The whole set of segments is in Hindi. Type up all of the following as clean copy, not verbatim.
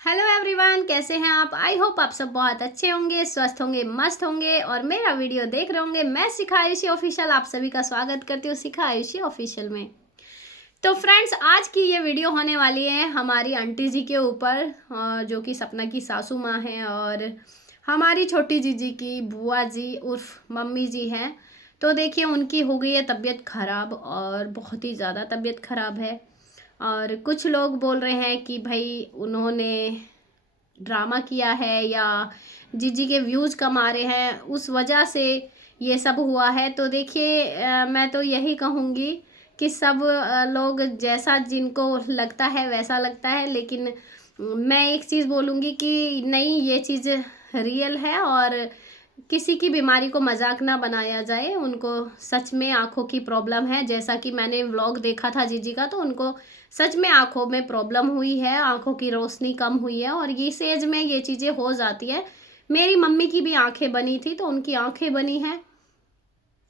हेलो एवरीवन, कैसे हैं आप। आई होप आप सब बहुत अच्छे होंगे, स्वस्थ होंगे, मस्त होंगे और मेरा वीडियो देख रहे होंगे। मैं शिखा आयुषी ऑफिशियल आप सभी का स्वागत करती हूँ शिखा आयुषी ऑफिशियल में। तो फ्रेंड्स, आज की ये वीडियो होने वाली है हमारी आंटी जी के ऊपर, जो कि सपना की सासू माँ हैं और हमारी छोटी जीजी की बुआ जी उर्फ मम्मी जी हैं। तो देखिए, उनकी हो गई है तबीयत ख़राब और बहुत ही ज़्यादा तबीयत ख़राब है। और कुछ लोग बोल रहे हैं कि भाई उन्होंने ड्रामा किया है या जीजी के व्यूज़ कम आ रहे हैं उस वजह से ये सब हुआ है। तो देखिए, मैं तो यही कहूँगी कि सब लोग जैसा जिनको लगता है वैसा लगता है, लेकिन मैं एक चीज़ बोलूँगी कि नहीं, ये चीज़ रियल है और किसी की बीमारी को मजाक ना बनाया जाए। उनको सच में आँखों की प्रॉब्लम है, जैसा कि मैंने व्लॉग देखा था जीजी का, तो उनको सच में आँखों में प्रॉब्लम हुई है, आँखों की रोशनी कम हुई है और इस एज में ये चीज़ें हो जाती है। मेरी मम्मी की भी आँखें बनी थी तो उनकी आँखें बनी हैं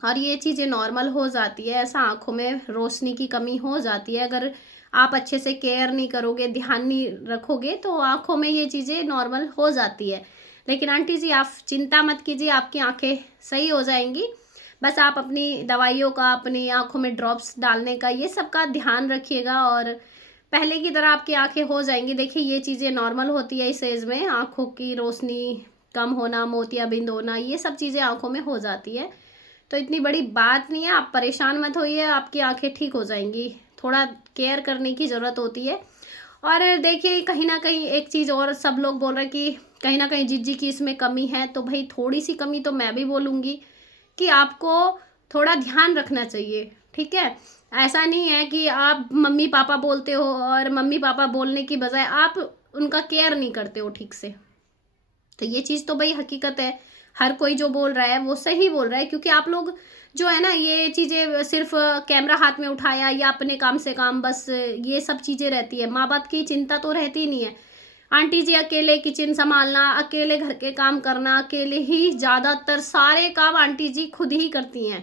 और ये चीज़ें नॉर्मल हो जाती है। ऐसा आँखों में रोशनी की कमी हो जाती है, अगर आप अच्छे से केयर नहीं करोगे, ध्यान नहीं रखोगे तो आँखों में ये चीज़ें नॉर्मल हो जाती है। लेकिन आंटी जी, आप चिंता मत कीजिए, आपकी आँखें सही हो जाएंगी। बस आप अपनी दवाइयों का, अपनी आँखों में ड्रॉप्स डालने का, ये सब का ध्यान रखिएगा और पहले की तरह आपकी आँखें हो जाएंगी। देखिए, ये चीज़ें नॉर्मल होती है इस एज में, आँखों की रोशनी कम होना, मोतियाबिंद होना, ये सब चीज़ें आँखों में हो जाती है। तो इतनी बड़ी बात नहीं है, आप परेशान मत होइए, आपकी आंखें ठीक हो जाएंगी। थोड़ा केयर करने की ज़रूरत होती है। और देखिए, कहीं ना कहीं एक चीज़ और सब लोग बोल रहे हैं कि कहीं ना कहीं जीजी की इसमें कमी है, तो भाई थोड़ी सी कमी तो मैं भी बोलूँगी कि आपको थोड़ा ध्यान रखना चाहिए, ठीक है। ऐसा नहीं है कि आप मम्मी पापा बोलते हो और मम्मी पापा बोलने की बजाय आप उनका केयर नहीं करते हो ठीक से। तो ये चीज़ तो भाई हकीकत है, हर कोई जो बोल रहा है वो सही बोल रहा है, क्योंकि आप लोग जो है ना, ये चीज़ें सिर्फ कैमरा हाथ में उठाया या अपने काम से काम, बस ये सब चीज़ें रहती है। माँ बाप की चिंता तो रहती नहीं है। आंटी जी अकेले किचन संभालना, अकेले घर के काम करना, अकेले ही ज़्यादातर सारे काम आंटी जी खुद ही करती हैं।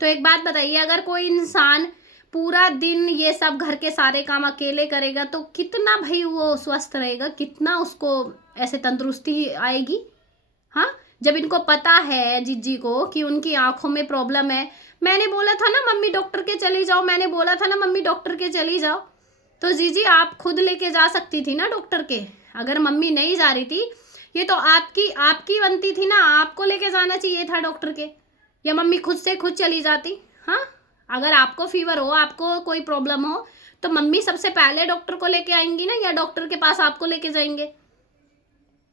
तो एक बात बताइए, अगर कोई इंसान पूरा दिन ये सब घर के सारे काम अकेले करेगा तो कितना भाई वो स्वस्थ रहेगा, कितना उसको ऐसे तंदुरुस्ती आएगी। हाँ, जब इनको पता है जीजी को कि उनकी आंखों में प्रॉब्लम है। मैंने बोला था ना मम्मी डॉक्टर के चली जाओ, मैंने बोला था ना मम्मी डॉक्टर के चली जाओ, तो जीजी आप खुद लेके जा सकती थी ना डॉक्टर के। अगर मम्मी नहीं जा रही थी, ये तो आपकी आपकी बनती थी ना, आपको लेके जाना चाहिए था डॉक्टर के, या मम्मी खुद से खुद चली जाती। हाँ, अगर आपको फीवर हो, आपको कोई प्रॉब्लम हो, तो मम्मी सबसे पहले डॉक्टर को लेके आएंगी ना, या डॉक्टर के पास आपको लेके जाएंगे।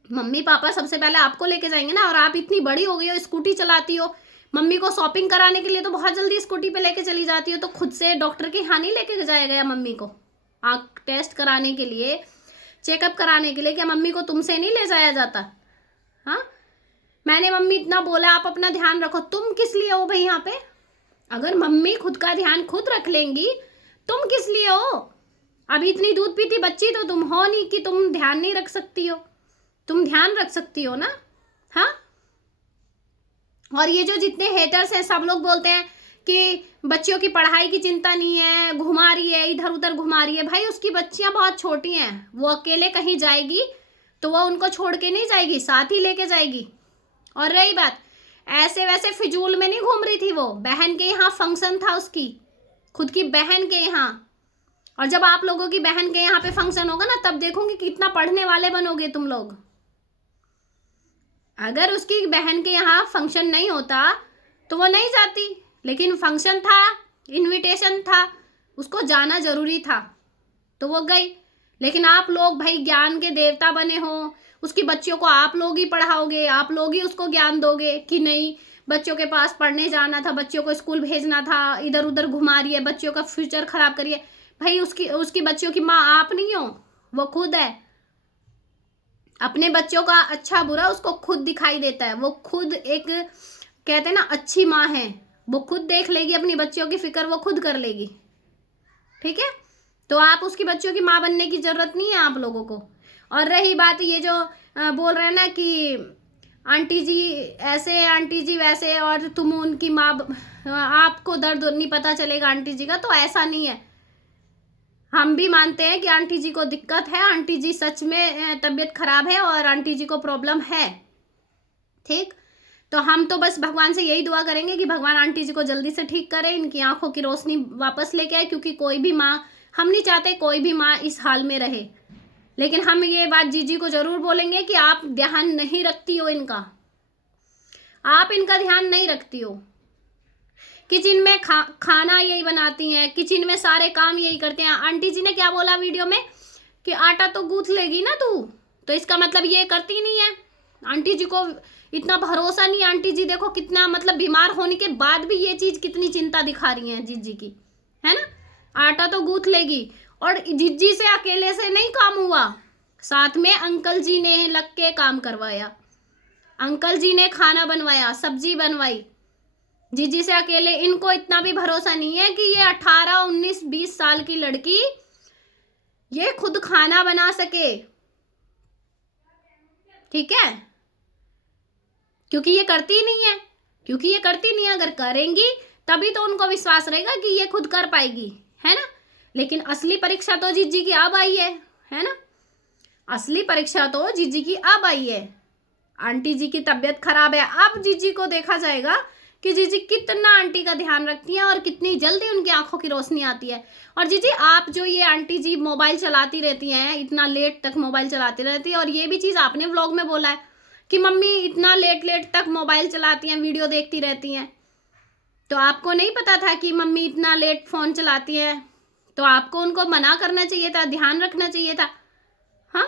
मम्मी पापा सबसे पहले आपको लेके जाएंगे ना। और आप इतनी बड़ी हो गई हो, स्कूटी चलाती हो, मम्मी को शॉपिंग कराने के लिए तो बहुत जल्दी स्कूटी पे लेके चली जाती हो, तो खुद से डॉक्टर के यहाँ नहीं लेके जाया गया मम्मी को आँख टेस्ट कराने के लिए, चेकअप कराने के लिए? क्या मम्मी को तुमसे नहीं ले जाया जाता? हाँ, मैंने मम्मी इतना बोला आप अपना ध्यान रखो, तुम किस लिए हो भाई यहाँ पे? अगर मम्मी खुद का ध्यान खुद रख लेंगी, तुम किस लिए हो? अभी इतनी दूध पीती बच्ची तो तुम हो नहीं कि तुम ध्यान नहीं रख सकती हो, तुम ध्यान रख सकती हो ना। हाँ, और ये जो जितने हेटर्स हैं, सब लोग बोलते हैं कि बच्चियों की पढ़ाई की चिंता नहीं है, घुमा रही है, इधर उधर घुमा रही है। भाई, उसकी बच्चियां बहुत छोटी हैं, वो अकेले कहीं जाएगी तो वो उनको छोड़ के नहीं जाएगी, साथ ही लेके जाएगी। और रही बात, ऐसे वैसे फिजूल में नहीं घूम रही थी वो, बहन के यहाँ फंक्शन था उसकी, खुद की बहन के यहाँ। और जब आप लोगों की बहन के यहाँ पे फंक्शन होगा ना, तब देखूंगी कितना पढ़ने वाले बनोगे तुम लोग। अगर उसकी बहन के यहाँ फंक्शन नहीं होता तो वो नहीं जाती, लेकिन फंक्शन था, इनविटेशन था, उसको जाना जरूरी था, तो वो गई। लेकिन आप लोग भाई ज्ञान के देवता बने हो, उसकी बच्चियों को आप लोग ही पढ़ाओगे, आप लोग ही उसको ज्ञान दोगे कि नहीं बच्चों के पास पढ़ने जाना था, बच्चों को स्कूल भेजना था, इधर उधर घुमा रही है, बच्चों का फ्यूचर खराब करिए। भाई, उसकी उसकी बच्चियों की माँ आप नहीं हो, वो खुद है। अपने बच्चों का अच्छा बुरा उसको खुद दिखाई देता है, वो खुद एक कहते हैं ना अच्छी माँ है, वो खुद देख लेगी, अपनी बच्चियों की फिक्र वो खुद कर लेगी, ठीक है। तो आप उसकी बच्चियों की माँ बनने की जरूरत नहीं है आप लोगों को। और रही बात ये जो बोल रहे हैं ना कि आंटी जी ऐसे, आंटी जी वैसे, और तुम उनकी माँ, आपको दर्द नहीं पता चलेगा आंटी जी का, तो ऐसा नहीं है। हम भी मानते हैं कि आंटी जी को दिक्कत है, आंटी जी सच में तबीयत खराब है और आंटी जी को प्रॉब्लम है, ठीक। तो हम तो बस भगवान से यही दुआ करेंगे कि भगवान आंटी जी को जल्दी से ठीक करे, इनकी आंखों की रोशनी वापस लेके आए, क्योंकि कोई भी माँ, हम नहीं चाहते कोई भी माँ इस हाल में रहे। लेकिन हम ये बात जीजी को जरूर बोलेंगे कि आप ध्यान नहीं रखती हो इनका, आप इनका ध्यान नहीं रखती हो। किचन में खाना यही बनाती हैं, किचन में सारे काम यही करते हैं। आंटी जी ने क्या बोला वीडियो में कि आटा तो गूंथ लेगी ना तू, तो इसका मतलब ये करती नहीं है। आंटी जी को इतना भरोसा नहीं। आंटी जी देखो कितना, मतलब बीमार होने के बाद भी ये चीज कितनी चिंता दिखा रही है जीजी की, है ना। आटा तो गूंथ लेगी, और जीजी से अकेले से नहीं काम हुआ, साथ में अंकल जी ने लग के काम करवाया, अंकल जी ने खाना बनवाया, सब्जी बनवाई। जीजी से अकेले, इनको इतना भी भरोसा नहीं है कि ये 18, 19, 20 साल की लड़की ये खुद खाना बना सके, ठीक है। क्योंकि ये करती नहीं है, क्योंकि ये करती नहीं है। अगर करेंगी तभी तो उनको विश्वास रहेगा कि ये खुद कर पाएगी, है ना। लेकिन असली परीक्षा तो जीजी की अब आई है ना। असली परीक्षा तो जीजी की अब आई है। आंटी जी की तबीयत खराब है, अब जीजी को देखा जाएगा कि जीजी कितना आंटी का ध्यान रखती हैं और कितनी जल्दी उनकी आंखों की रोशनी आती है। और जीजी आप जो ये आंटी जी मोबाइल चलाती रहती हैं, इतना लेट तक मोबाइल चलाती रहती है, और ये भी चीज़ आपने व्लॉग में बोला है कि मम्मी इतना लेट लेट तक मोबाइल चलाती हैं, वीडियो देखती रहती हैं। तो आपको नहीं पता था कि मम्मी इतना लेट फ़ोन चलाती हैं? तो आपको उनको मना करना चाहिए था, ध्यान रखना चाहिए था। हाँ,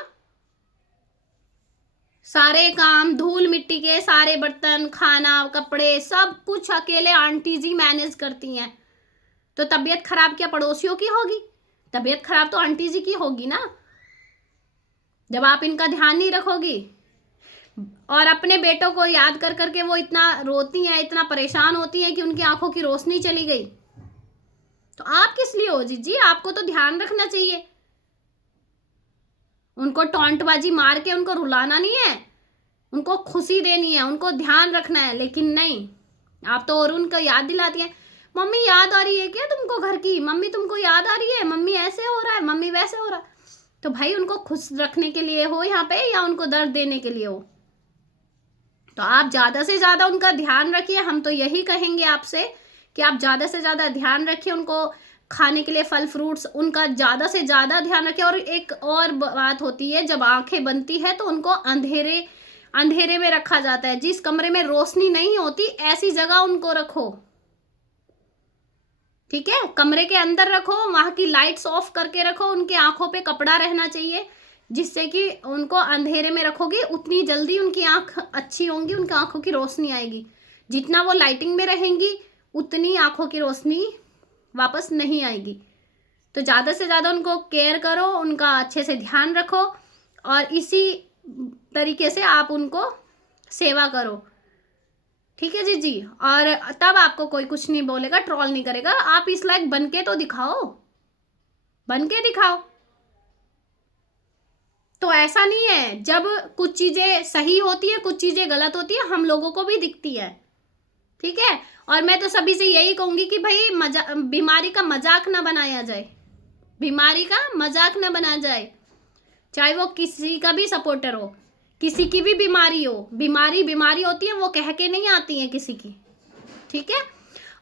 सारे काम, धूल मिट्टी के सारे बर्तन, खाना, कपड़े, सब कुछ अकेले आंटी जी मैनेज करती हैं। तो तबीयत खराब क्या पड़ोसियों की होगी? तबीयत खराब तो आंटी जी की होगी ना, जब आप इनका ध्यान नहीं रखोगी। और अपने बेटों को याद कर करके वो इतना रोती हैं, इतना परेशान होती हैं कि उनकी आंखों की रोशनी चली गई। तो आप किस लिए हो जीजी? आपको तो ध्यान रखना चाहिए। उनको टॉन्टबाजी मार के उनको रुलाना नहीं है, उनको खुशी देनी है, उनको ध्यान रखना है। लेकिन नहीं, आप तो और उनको याद दिलाती हैं। मम्मी याद आ रही है क्या तुमको घर की? मम्मी तुमको याद आ रही है? मम्मी ऐसे हो रहा है, मम्मी वैसे हो रहा है। तो भाई उनको खुश रखने के लिए हो यहाँ पे, या उनको दर्द देने के लिए हो? तो आप ज़्यादा से ज़्यादा उनका ध्यान रखिए। हम तो यही कहेंगे आपसे कि आप ज़्यादा से ज़्यादा ध्यान रखिए, उनको खाने के लिए फल फ्रूट्स उनका ज़्यादा से ज़्यादा ध्यान रखिए। और एक और बात होती है, जब आंखें बनती है तो उनको अंधेरे में रखा जाता है। जिस कमरे में रोशनी नहीं होती ऐसी जगह उनको रखो, ठीक है। कमरे के अंदर रखो, वहां की लाइट्स ऑफ करके रखो, उनके आंखों पे कपड़ा रहना चाहिए, जिससे कि उनको अंधेरे में रखोगे उतनी जल्दी उनकी आंख अच्छी होंगी, उनकी आंखों की रोशनी आएगी। जितना वो लाइटिंग में रहेंगी उतनी आंखों की रोशनी वापस नहीं आएगी। तो ज़्यादा से ज़्यादा उनको केयर करो, उनका अच्छे से ध्यान रखो, और इसी तरीके से आप उनको सेवा करो, ठीक है जीजी। और तब आपको कोई कुछ नहीं बोलेगा, ट्रोल नहीं करेगा। आप इस लायक बन के तो दिखाओ, बन के दिखाओ। तो ऐसा नहीं है, जब कुछ चीज़ें सही होती है, कुछ चीज़ें गलत होती है, हम लोगों को भी दिखती है, ठीक है। और मैं तो सभी से यही कहूँगी कि भाई बीमारी का मजाक ना बनाया जाए, बीमारी का मजाक ना बनाया जाए। चाहे वो किसी का भी सपोर्टर हो, किसी की भी बीमारी हो, बीमारी होती है, वो कह के नहीं आती है किसी की, ठीक है।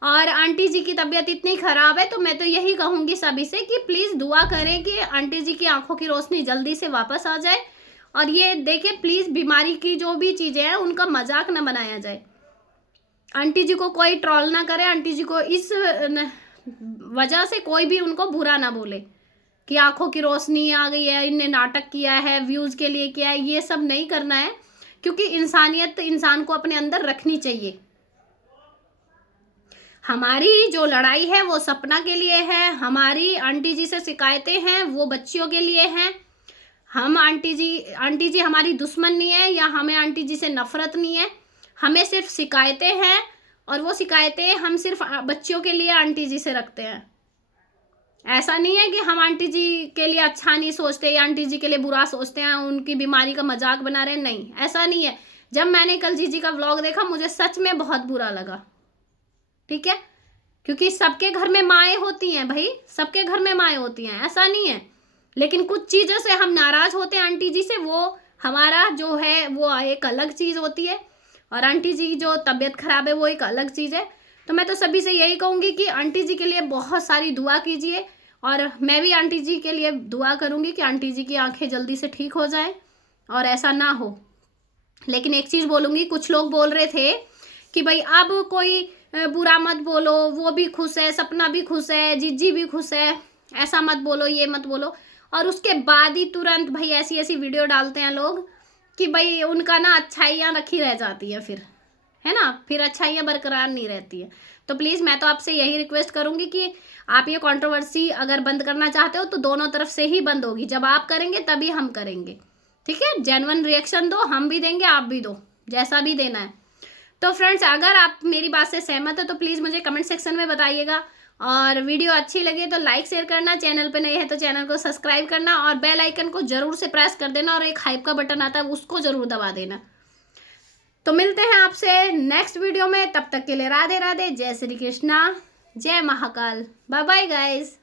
और आंटी जी की तबीयत इतनी ख़राब है, तो मैं तो यही कहूँगी सभी से कि प्लीज़ दुआ करें कि आंटी जी की आंखों की रोशनी जल्दी से वापस आ जाए। और ये देखें प्लीज़, बीमारी की जो भी चीज़ें हैं उनका मजाक ना बनाया जाए। आंटी जी को कोई ट्रोल ना करे, आंटी जी को इस वजह से कोई भी उनको बुरा ना बोले कि आंखों की रोशनी आ गई है, इनने नाटक किया है, व्यूज़ के लिए किया है। ये सब नहीं करना है, क्योंकि इंसानियत इंसान को अपने अंदर रखनी चाहिए। हमारी जो लड़ाई है वो सपना के लिए है, हमारी आंटी जी से शिकायतें हैं वो बच्चियों के लिए हैं। हम आंटी जी हमारी दुश्मन नहीं है, या हमें आंटी जी से नफरत नहीं है। हमें सिर्फ शिकायतें हैं, और वो शिकायतें हम सिर्फ बच्चियों के लिए आंटी जी से रखते हैं। ऐसा नहीं है कि हम आंटी जी के लिए अच्छा नहीं सोचते या आंटी जी के लिए बुरा सोचते हैं, उनकी बीमारी का मजाक बना रहे हैं, नहीं, ऐसा नहीं है। जब मैंने कल जीजी का व्लॉग देखा मुझे सच में बहुत बुरा लगा, ठीक है। क्योंकि सबके घर में माएँ होती हैं भाई, सबके घर में माएँ होती हैं, ऐसा नहीं है। लेकिन कुछ चीज़ों से हम नाराज़ होते हैं आंटी जी से, वो हमारा जो है वो एक अलग चीज़ होती है, और आंटी जी की जो तबीयत ख़राब है वो एक अलग चीज़ है। तो मैं तो सभी से यही कहूँगी कि आंटी जी के लिए बहुत सारी दुआ कीजिए, और मैं भी आंटी जी के लिए दुआ करूँगी कि आंटी जी की आंखें जल्दी से ठीक हो जाएं और ऐसा ना हो। लेकिन एक चीज़ बोलूँगी, कुछ लोग बोल रहे थे कि भाई अब कोई बुरा मत बोलो, वो भी खुश है, सपना भी खुश है, जिज्जी भी खुश है, ऐसा मत बोलो, ये मत बोलो। और उसके बाद ही तुरंत भाई ऐसी ऐसी वीडियो डालते हैं लोग कि भाई उनका ना अच्छाइयाँ रखी रह जाती है फिर, है ना, फिर अच्छाइयाँ बरकरार नहीं रहती है। तो प्लीज़ मैं तो आपसे यही रिक्वेस्ट करूँगी कि आप ये कंट्रोवर्सी अगर बंद करना चाहते हो तो दोनों तरफ से ही बंद होगी, जब आप करेंगे तभी हम करेंगे, ठीक है। जेन्युइन रिएक्शन दो, हम भी देंगे, आप भी दो, जैसा भी देना है। तो फ्रेंड्स, अगर आप मेरी बात से सहमत है तो प्लीज़ मुझे कमेंट सेक्शन में बताइएगा, और वीडियो अच्छी लगी तो लाइक शेयर करना, चैनल पे नए हैं तो चैनल को सब्सक्राइब करना, और बेल आइकन को जरूर से प्रेस कर देना, और एक हाइप का बटन आता है उसको जरूर दबा देना। तो मिलते हैं आपसे नेक्स्ट वीडियो में, तब तक के लिए राधे राधे, जय श्री कृष्णा, जय महाकाल, बाय बाय गाइस।